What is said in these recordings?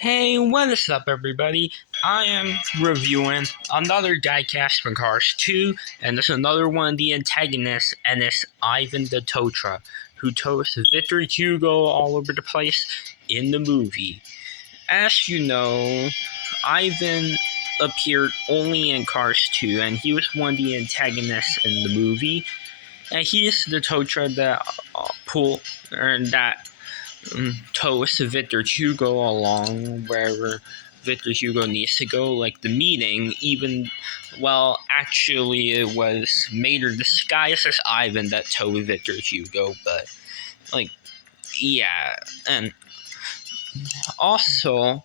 Hey, what is up, everybody? I am reviewing another diecast from Cars 2, and this is another one of the antagonists, and it's Ivan the Totra, who toast Victor Hugo all over the place in the movie. As you know, Ivan appeared only in Cars 2, and he was one of the antagonists in the movie, and he is the Totra that toast Victor Hugo along wherever Victor Hugo needs to go, like the meeting. Actually, it was Mater disguised as Ivan that towed Victor Hugo, but like, yeah, and also.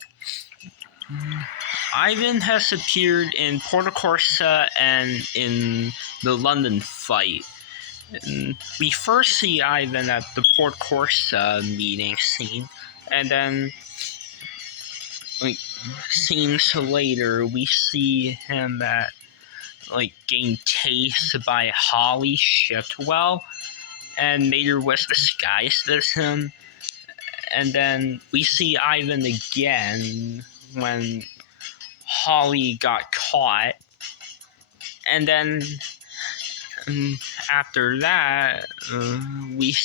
Ivan has appeared in Porto Corsa and in the London fight. And we first see Ivan at the Port Corsa meeting scene, and then scenes later we see him getting tased by Holly Shitwell, and Mater was disguised as him. And then we see Ivan again when Holly got caught, and then after that, we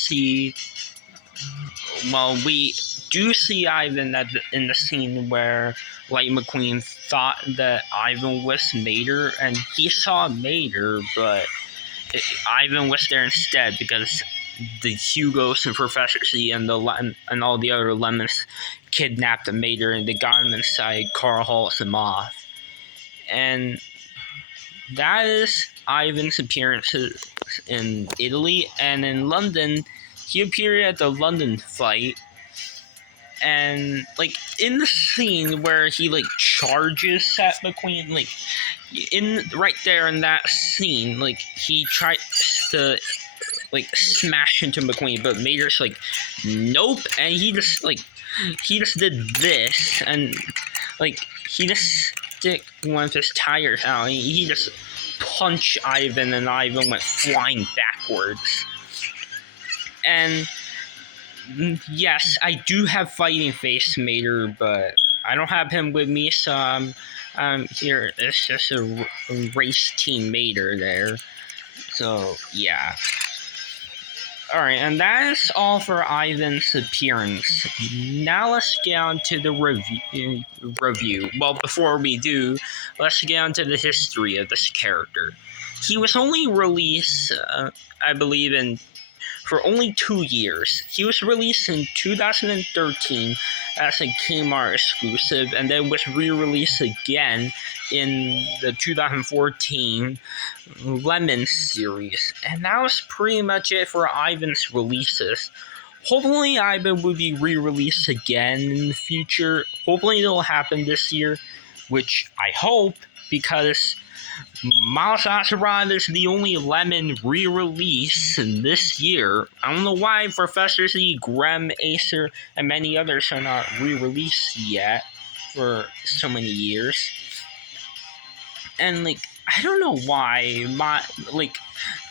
do see Ivan in the scene where Light McQueen thought that Ivan was Mater, and he saw Mater, but Ivan was there instead because the Hugos and Professor Z and all the other lemons kidnapped the Mater, and they got him inside Carl Holt's Moth. And that is Ivan's appearances in Italy, and in London, he appeared at the London fight, and in the scene where he charges at McQueen, right there in that scene, he tries to smash into McQueen, but Mater's nope, and he just did this, and he just stick one of his tires out, and he just punched Ivan, and Ivan went flying backwards. And yes, I do have Fighting Face Mater, but I don't have him with me, so I'm here. It's just a race team Mater there. So yeah. Alright, and that is all for Ivan's appearance. Now let's get on to the review. Well, before we do, let's get on to the history of this character. He was only released, I believe, for only 2 years. He was released in 2013 as a Kmart exclusive, and then was re-released again in the 2014 Lemon series. And that was pretty much it for Ivan's releases. Hopefully Ivan will be re-released again in the future. Hopefully it'll happen this year, which I hope, because Miles Acerod is the only Lemon re-release this year. I don't know why Professor Z, Grem, Acer, and many others are not re-released yet for so many years. And I don't know why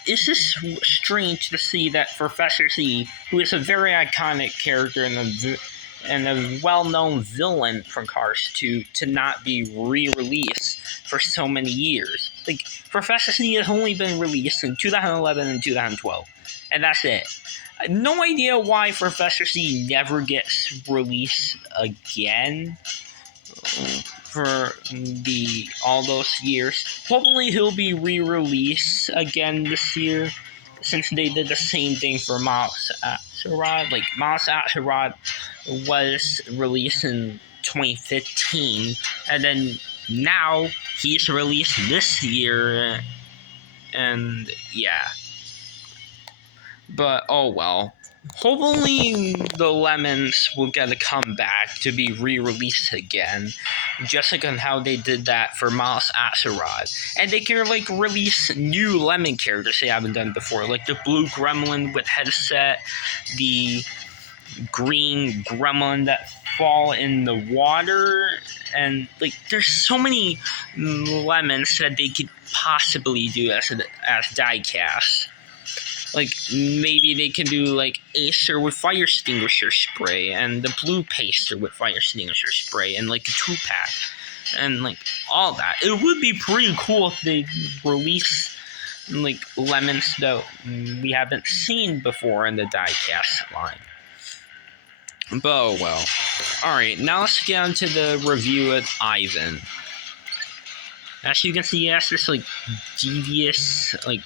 it's just strange to see that Professor Z, who is a very iconic character and a well-known villain from Cars 2, to not be re-released for so many years. Professor Z has only been released in 2011 and 2012, and that's it. I have no idea why Professor Z never gets released again for all those years. Hopefully he'll be re-released again this year, since they did the same thing for Miles Acerod. Miles Acerod was released in 2015, and then now he's released this year, and yeah. But oh well. Hopefully the Lemons will get a comeback to be re-released again, just like on how they did that for Miles Acerod. And they can release new Lemon characters they haven't done before, like the blue gremlin with headset, the green gremlin that fall in the water, and there's so many Lemons that they could possibly do as diecast. like maybe they can do like Acer with fire extinguisher spray and the blue Pacer with fire extinguisher spray and like a 2-pack and like all that. It would be pretty cool if they release like lemons that we haven't seen before in the diecast line. But oh well. Alright, now let's get on to the review of Ivan. As you can see, he has this like devious like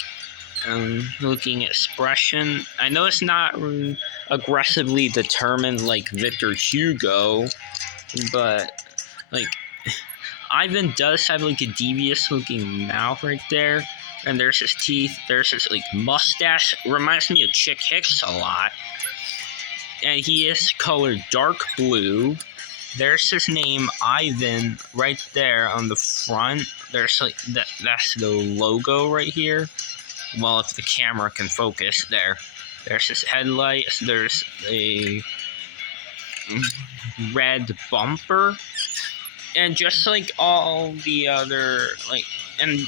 looking expression. I know it's not aggressively determined like Victor Hugo, but like Ivan does have like a devious looking mouth right there, and there's his teeth. There's his like mustache. Reminds me of Chick Hicks a lot, and he is colored dark blue. There's his name, Ivan, right there on the front. There's like that's the logo right here. Well, if the camera can focus, there's his headlights, there's a red bumper, and just like all the other, like, and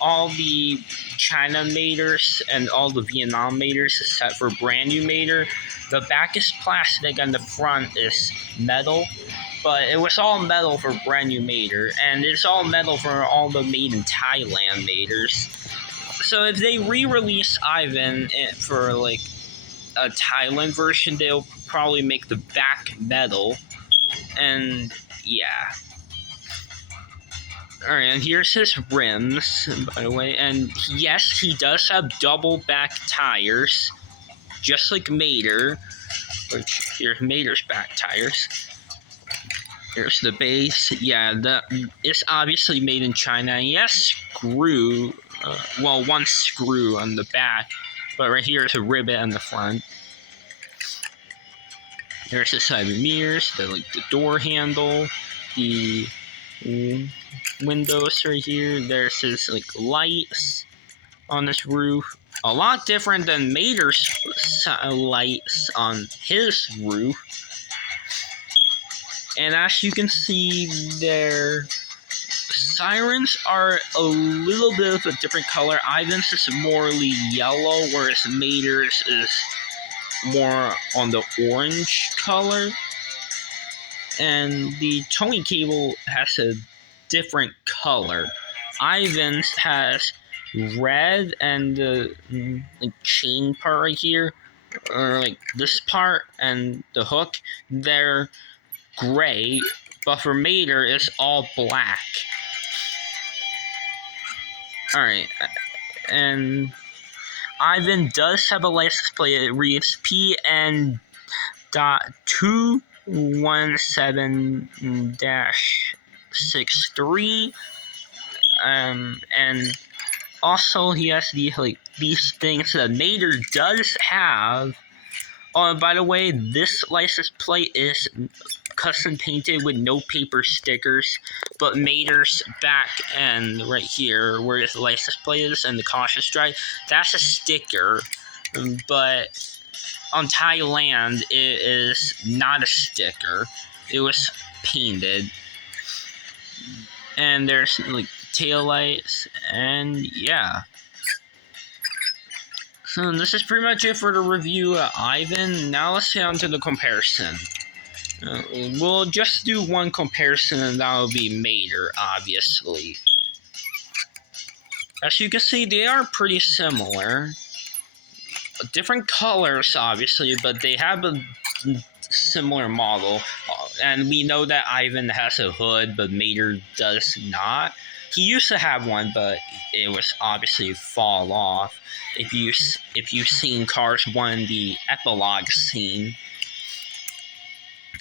all the China Maters and all the Vietnam Maters, except for brand new Mater, the back is plastic and the front is metal, but it was all metal for brand new Mater, and it's all metal for all the made in Thailand Maters. So if they re-release Ivan for like a Thailand version, they'll probably make the back metal, and yeah. Alright, and here's his rims, by the way, and yes, he does have double back tires, just like Mater, which here's Mater's back tires. Here's the base. Yeah, it's obviously made in China, and he has screw. One screw on the back, but right here is a rivet on the front. There's the side mirrors, the door handle, the windows right here. There's his like lights on this roof. A lot different than Mater's lights on his roof. And as you can see, their sirens are a little bit of a different color. Ivan's is morely yellow, whereas Mater's is more on the orange color. And the towing cable has a different color. Ivan's has red, and the like chain part right here, or like this part and the hook, they're gray, but for Mater it's all black. Alright, and Ivan does have a license plate. It reads PN.217-63, and also he has these things that Mater does have. Oh, by the way, this license plate is custom painted with no paper stickers, but Mater's back end right here, where the license plate is and the caution stripe, that's a sticker, but on Thailand it is not a sticker. It was painted. And there's like tail lights, and yeah. So this is pretty much it for the review of Ivan. Now let's get on to the comparison. We'll just do one comparison, and that will be Mater, obviously. As you can see, they are pretty similar. Different colors, obviously, but they have a similar model. And we know that Ivan has a hood, but Mater does not. He used to have one, but it was obviously fall off. If you've seen Cars 1, the epilogue scene.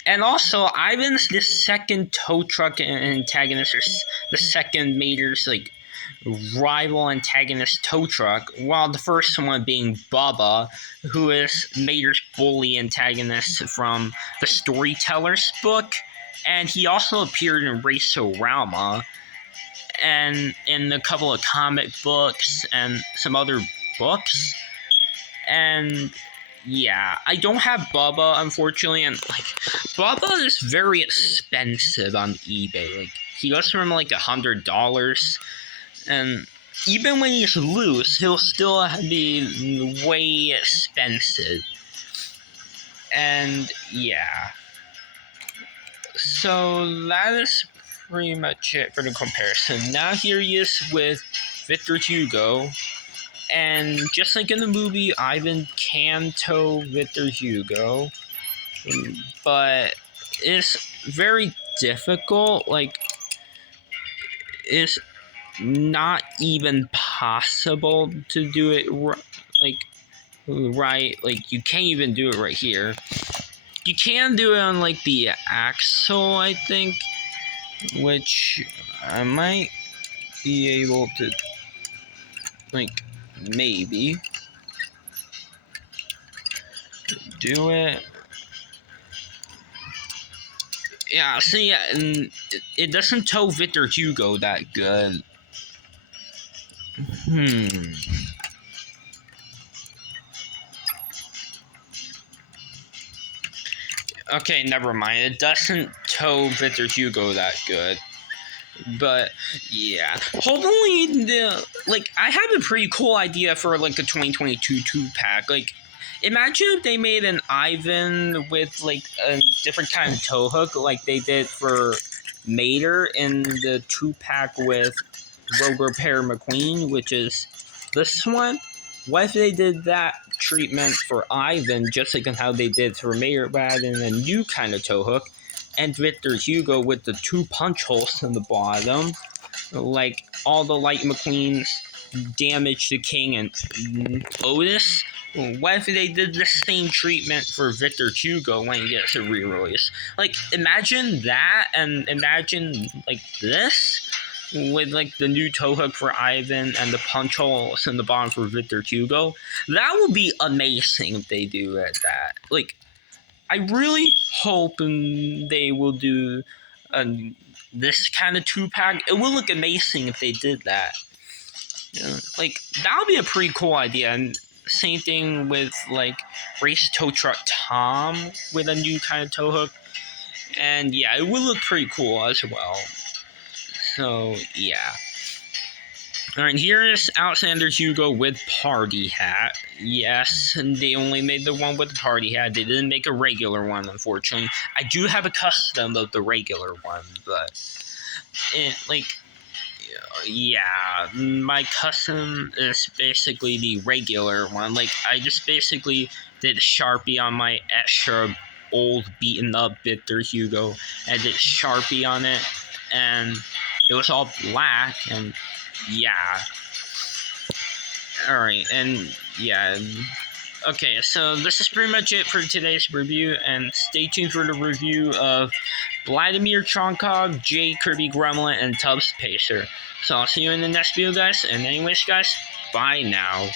And also, Ivan's the second tow truck antagonist, or the second Mater's like rival antagonist tow truck, while the first one being Bubba, who is Mater's bully antagonist from the Storyteller's book, and he also appeared in Race-O-Rama, and in a couple of comic books and some other books. And yeah, I don't have Bubba, unfortunately, and like Bubba is very expensive on eBay. Like he goes from like $100, and even when he's loose, he'll still be way expensive. And yeah. So that is pretty much it for the comparison. Now here he is with Victor Hugo. And just like in the movie, Ivan can tow Victor Hugo. But it's very difficult. Like, it's not even possible to do it right. Like, you can't even do it right here. You can do it on like the axle, I think, which I might be able to, like, maybe do it. Yeah, see, it doesn't tow Victor Hugo that good. Okay, never mind. It doesn't tow Victor Hugo that good. But yeah, hopefully I have a pretty cool idea for like a 2022 2-pack. Like, imagine if they made an Ivan with like a different kind of tow hook, like they did for Mater in the 2-pack with Rogue Repair McQueen, which is this one. What if they did that treatment for Ivan, just like how they did for Mater, but adding a new kind of tow hook? And Victor Hugo with the 2 punch holes in the bottom, like all the Light McQueens damage to King and Otis. What if they did the same treatment for Victor Hugo when he gets a re-release? Like, imagine that, and imagine like this with like the new tow hook for Ivan and the punch holes in the bottom for Victor Hugo. That would be amazing if they do it that. Like, I really hope they will do this kind of 2-pack. It will look amazing if they did that. Like, that would be a pretty cool idea. And same thing with like Race Tow Truck Tom with a new kind of tow hook. And yeah, it will look pretty cool as well. So yeah. Alright, here is Alexander Hugo with party hat. Yes, they only made the one with the party hat. They didn't make a regular one, unfortunately. I do have a custom of the regular one, but yeah, my custom is basically the regular one. Like, I just basically did Sharpie on my extra old beaten up Victor Hugo. I did Sharpie on it, and it was all black, and yeah. Alright, and yeah. Okay, so this is pretty much it for today's review, and stay tuned for the review of Vladimir Tronkov, J. Kirby Gremlin, and Tubbs Pacer. So I'll see you in the next video, guys, and anyways, guys, bye now.